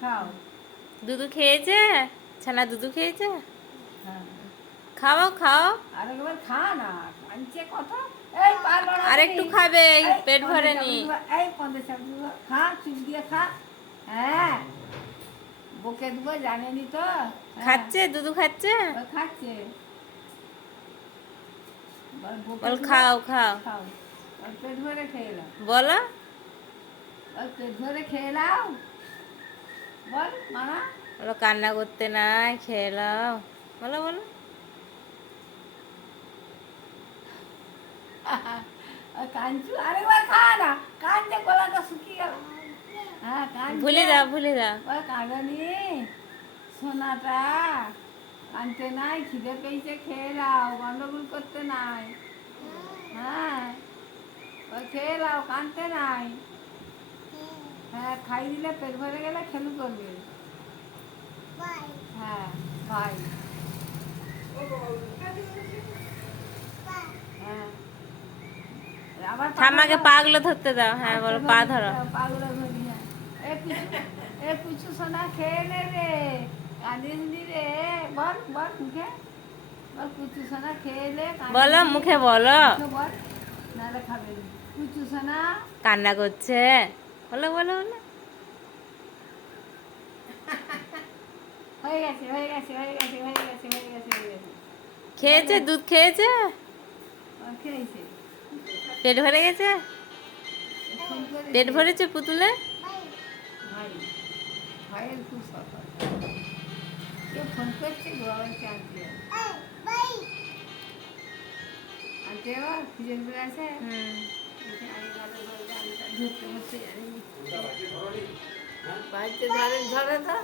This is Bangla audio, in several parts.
খাও। দুধু খেয়েছে? ছানা দুধু খেয়েছে? হ্যাঁ, খাও খাও। আরেকবার খা না, কাঁদছে কত। এই পা আর লড়াবি একটু নি। খাবে, এই পেট পন্দে ভরেনি। চাবড়ি দেবো, এই পন্দে চাবড়ি দেবো। খা, চুপ দিয়ে খা। হ্যাঁ, বকে দেবো, জানেনি তো। হ্যাঁ, খাচ্ছে? দুধু খাচ্ছে? ও খাচ্ছে। বকে বল দেবো, খাও খাও। খাও। ওর পেট ভরে খেয়ে নাও। বলো। ওর পেট ভরে খেয়ে নাও। বল মানা। বলো কান্না করতে নাই, খেয়ে নাও। বলো বলো। কাঞ্চু আরেকবার খা না, কান্দে, গলাটা শুকিয়ে গেল। হ্যাঁ, কান্দে। ভুলে যাও ভুলে যাও। ও কাঁদনি সোনাটা, কানতে নাই, খিদে পেয়েছে, খেয়ে নাও, গন্ডগোল করতে নাই। হ্যাঁ, ও খেয়ে নাও, কানতে নাই। হ্যাঁ, খাই দিলে পেট ভরে গেলে খেলু করবে। হ্যাঁ, ভাই। হ্যাঁ, আবার পাটা ঠাম্মাকে দাও। পাগুলো ধরতে দাও। হ্যাঁ আচ্ছা, বলো পা ধরি ধরো। পাগুলো ধরি। হ্যাঁ, এ পুচু সোনা খেয়ে নে রে, কাঁদিস নি রে। বল বল মুখে বল, পুচু সোনা খেয়ে নে, কাঁদিস বলো নি। মুখে বলো। মুখে বল, নাহলে খাবে না। পুচু সোনা। কান্না করছে। বলো বলো বলো। হয়ে গেছে হয়ে গেছে হয়ে গেছে হয়ে গেছে হয়ে গেছে হয়ে গেছে। খেয়েছে? দুধ খেয়েছে? ও খেয়েছে। পেট ভরে গেছে? ফোন পেট করেছে। ভরেছে পুতুলে? ভাই, ভাইয়ের খুব সফল। কেউ ফোন করছে গো, আমাকে আনতে হবে। আনতে হবে, খুঁজে বেড়ে আছে। হুম। ধরতে হচ্ছে, জানিনি। বাড়িতে ধরে ধরে তো।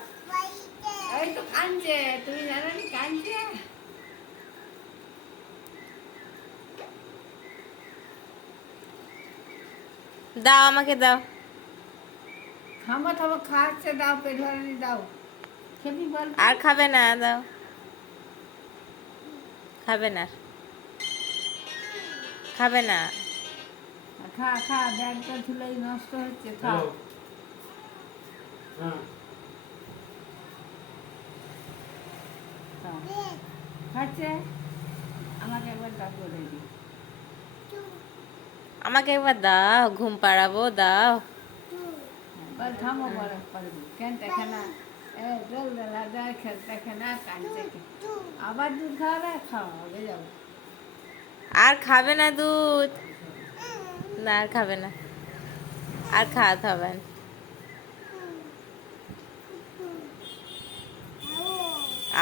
এই তো কাঁদছে, তুমি জানো নি কাঁদছে। দাও আমাকে দাও। থামো থামো, খাচ্ছে, দাও, পেট ভরেনি, দাও। খেবি বল আর তুই? খাবে না, দাও। খাবে না। খাবে না। খা খা, ব্যাগটা ধুলেই নষ্ট হচ্ছে, খা। খা। খাচ্ছে। আমাকে একবার ডাক করে দিই। আমাকে একবার দাও, ঘুম পাড়াবো, দাও। বল থামো, বড় পারবো কেন দেখে না। এ দোল বেলা দেখে না, কাঁদছে কে? আবার দুধ খাওয়াবে, খাওয়া হবে, যাবো। আর খাবে না দুধ। না আর খাবে না। আর খাওয়াতে হবে না।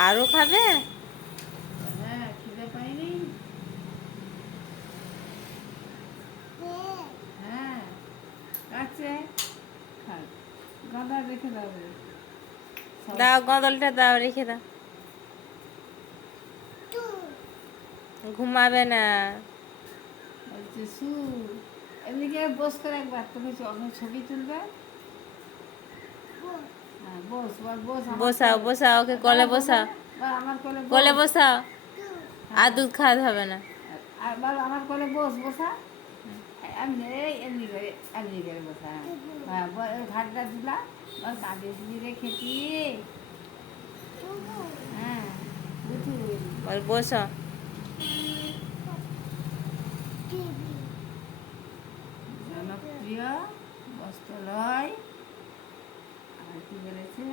আরও খাবে? হ্যাঁ, খিদে পাইনি। হ্যাঁ, কাছে খাক, গাদা রেখে দেবে। দাও, গদলটা দাও, রেখে দাও। ঘুমাবে না। বলছে সু, এমনিকে বস করে একবার, তুমি অন্য ছবি তুলবে। হ্যাঁ, বস বল, বস আমার বসাও কোলে। বসাও, ওকে কোলে দাঁড়া, বসে বসাও। নে। বল আমার কোলে কোলে বস। বসাও। আর হ্যাঁ, দুধ খাওয়াতে হবে না। আর বল আমার কোলে বস, বসা। এমনি এমনি করে, এমনি করে বসা। হ্যাঁ, ঘাটটা দিলা। বল কাঁদিস নি রে খেতি। হ্যাঁ, বুঝুন। বল বসো। জনপ্রিয় বস্ত্রালয়। আর কি বলেছে?